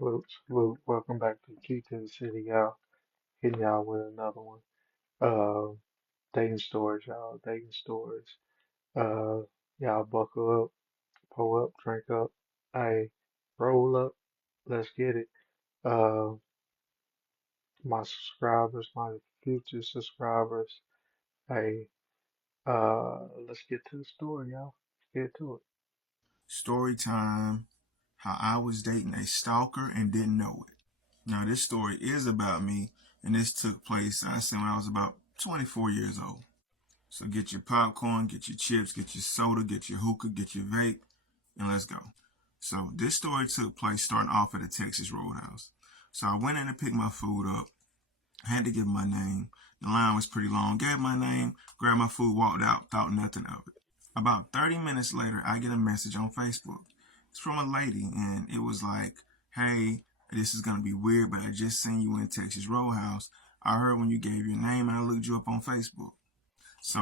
Salute, salute. Welcome back to Key to the City, y'all. Hitting y'all with another one. Uh, Dating stories, y'all. Dating stories. Uh, y'all buckle up, pull up, drink up. Hey, roll up. Let's get it. Uh, my subscribers, my future subscribers. Hey, let's get to the story, y'all. Let's get to it. Story time. How I was dating a stalker and didn't know it. Now, this story is about me, and this took place, I say, when I was about 24 years old. So get your popcorn, get your chips, get your soda, get your hookah, get your vape, and let's go. So this story took place starting off at a Texas Roadhouse. So I went in to pick my food up. I had to give my name. The line was pretty long. Gave my name, grabbed my food, walked out, thought nothing of it. About 30 minutes later, I get a message on Facebook. It's from a lady, and it was like, hey, this is going to be weird, but I just seen you in Texas Roadhouse. I heard when you gave your name, and I looked you up on Facebook. So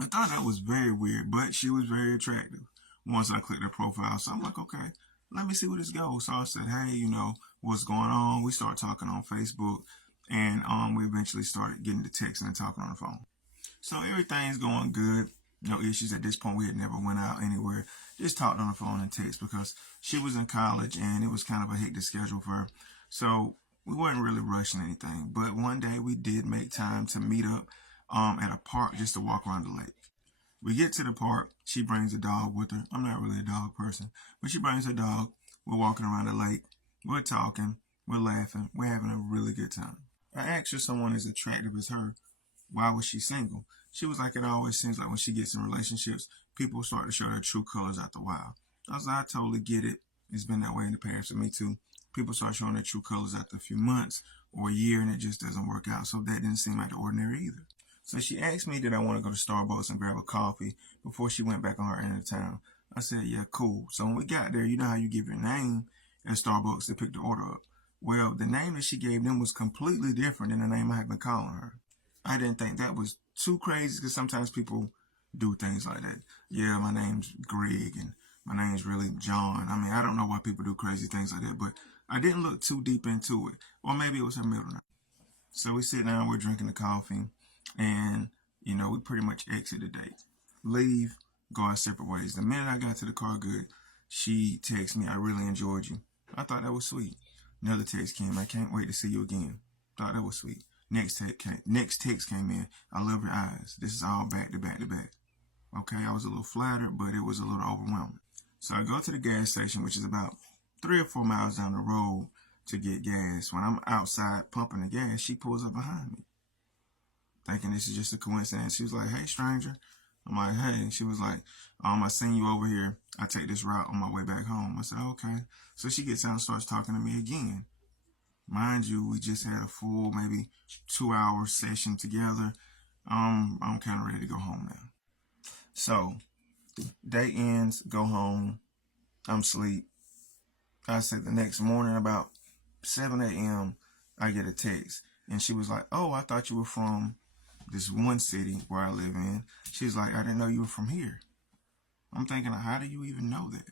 I thought that was very weird, but she was very attractive once I clicked her profile. So I'm like, okay, let me see where this goes. So I said, hey, what's going on? We started talking on Facebook, and we eventually started getting to texting and talking on the phone. So everything's going good. No issues at this point. We had never went out anywhere. Just talked on the phone and text because she was in college and it was kind of a hectic schedule for her. So we weren't really rushing anything. But one day we did make time to meet up at a park just to walk around the lake. We get to the park. She brings a dog with her. I'm not really a dog person, but she brings her dog. We're walking around the lake. We're talking. We're laughing. We're having a really good time. I asked her someone as attractive as her, why was she single? She was like, it always seems like when she gets in relationships, people start to show their true colors after a while. I was like, I totally get it. It's been that way in the past for me too. People start showing their true colors after a few months or a year and it just doesn't work out. So that didn't seem like the ordinary either. So she asked me, did I want to go to Starbucks and grab a coffee before she went back on her end of town? I said, yeah, cool. So when we got there, you know how you give your name at Starbucks to pick the order up. Well, the name that she gave them was completely different than the name I had been calling her. I didn't think that was too crazy because sometimes people do things like that. Yeah, my name's Greg and my name's really John. I mean, I don't know why people do crazy things like that, but I didn't look too deep into it. Or maybe it was her middle name. So we sit down, we're drinking the coffee, and, we pretty much exit the date. Leave, go our separate ways. The minute I got to the car good, she texted me, I really enjoyed you. I thought that was sweet. Another text came, I can't wait to see you again. Thought that was sweet. Next text came in. I love your eyes. This is all back to back to back. Okay, I was a little flattered, but it was a little overwhelming. So I go to the gas station, which is about 3 or 4 miles down the road to get gas. When I'm outside pumping the gas, she pulls up behind me, thinking this is just a coincidence. She was like, hey, stranger. I'm like, hey. She was like, I seen you over here. I take this route on my way back home. I said, okay. So she gets out and starts talking to me again. Mind you, we just had a full, maybe 2 hour session together. I'm kind of ready to go home now. So, day ends, go home. I'm asleep. I said the next morning, about 7 a.m., I get a text. And she was like, oh, I thought you were from this one city where I live in. She's like, I didn't know you were from here. I'm thinking, how do you even know that?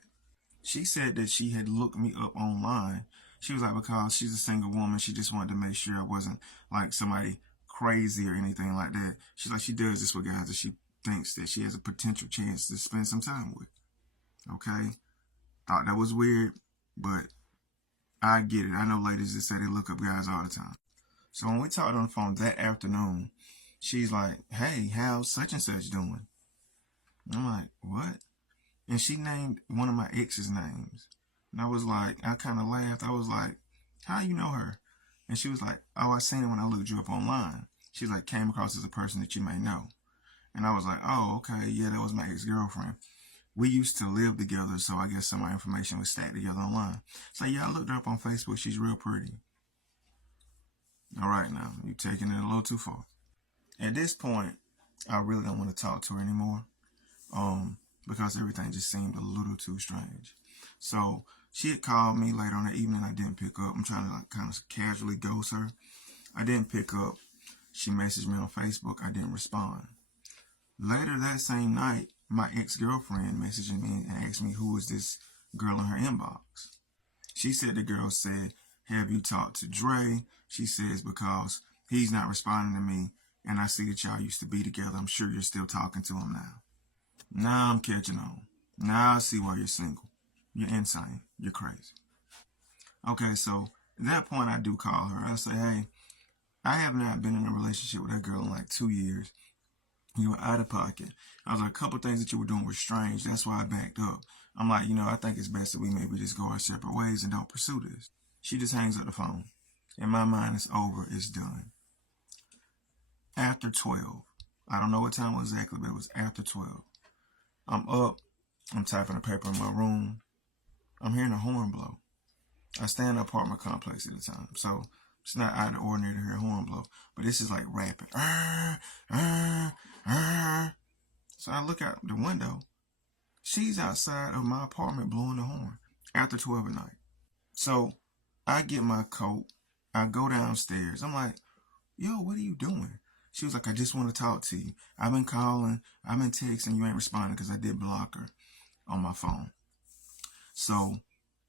She said that she had looked me up online. She was like, because she's a single woman, she just wanted to make sure I wasn't like somebody crazy or anything like that. She's like, she does this with guys that she thinks that she has a potential chance to spend some time with. Okay? Thought that was weird, but I get it. I know ladies that say they look up guys all the time. So when we talked on the phone that afternoon, she's like, hey, how's such and such doing? I'm like, what? And she named one of my ex's names. And I was like, I kind of laughed. I was like, how you know her? And she was like, oh, I seen it when I looked you up online. She's like, came across as a person that you may know. And I was like, oh, okay, yeah, that was my ex-girlfriend. We used to live together, so I guess some of my information was stacked together online. So yeah, I looked her up on Facebook. She's real pretty. All right, now, you're taking it a little too far. At this point, I really don't want to talk to her anymore. Because everything just seemed a little too strange. So she had called me later on the evening. I didn't pick up. I'm trying to like kind of casually ghost her. I didn't pick up. She messaged me on Facebook. I didn't respond. Later that same night, my ex-girlfriend messaged me and asked me who is this girl in her inbox. She said the girl said, "Have you talked to Dre?" She says, "Because he's not responding to me, and I see that y'all used to be together. I'm sure you're still talking to him now." Now I'm catching on. Now I see why you're single. You're insane. You're crazy. Okay, so at that point, I do call her. I say, "Hey, I have not been in a relationship with that girl in like 2 years. You were out of pocket. I was like, a couple things that you were doing were strange. That's why I backed up. I'm like, I think it's best that we maybe just go our separate ways and don't pursue this." She just hangs up the phone. In my mind, it's over. It's done. After 12, I don't know what time it was exactly, but it was after 12. I'm up. I'm typing a paper in my room. I'm hearing a horn blow. I stay in an apartment complex at the time, so it's not out of the ordinary to hear a horn blow. But this is like rapid. So I look out the window. She's outside of my apartment blowing the horn after 12 at night. So I get my coat. I go downstairs. I'm like, "Yo, what are you doing?" She was like, "I just want to talk to you. I've been calling. I've been texting. You ain't responding because I did block her on my phone." So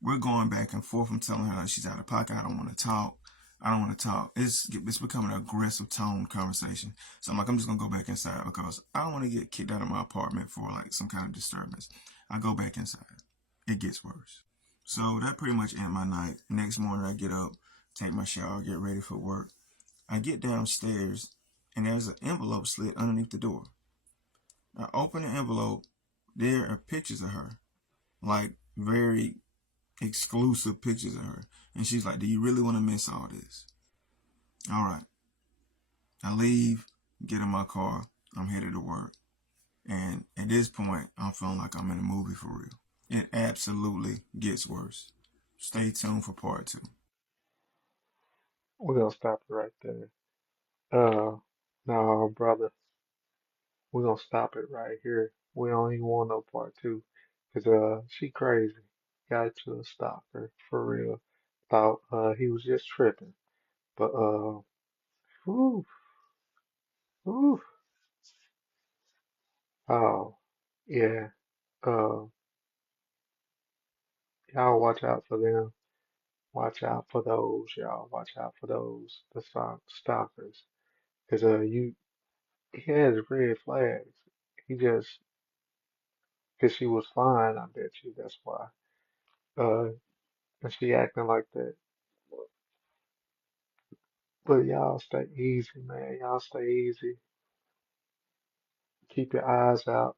we're going back and forth. I'm telling her she's out of pocket. I don't want to talk. I don't want to talk. It's becoming an aggressive tone conversation. So I'm like, I'm just gonna go back inside because I don't want to get kicked out of my apartment for like some kind of disturbance. I go back inside. It gets worse. So that pretty much ended my night. Next morning I get up, take my shower, get ready for work. I get downstairs and there's an envelope slit underneath the door. I open the envelope. There are pictures of her, like very exclusive pictures of her. And she's like, "Do you really want to miss all this?" All right. I leave, get in my car. I'm headed to work. And at this point, I'm feeling like I'm in a movie for real. It absolutely gets worse. Stay tuned for part two. We're gonna stop it right there. Uh, no, brother, we're gonna stop it right here. We don't even want no part two, 'cause she crazy. Got to a stalker for real. Thought he was just tripping, but whew, whew, oh yeah. Uh, y'all watch out for them. Watch out for those, y'all. Watch out for those, the stalkers. 'Cause he has red flags. He just, 'cause she was fine, I bet you that's why. Uh, and she acting like that. But y'all stay easy, man. Y'all stay easy. Keep your eyes out.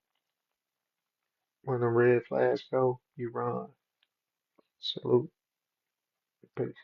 When the red flags go, you run. Salute. Peace.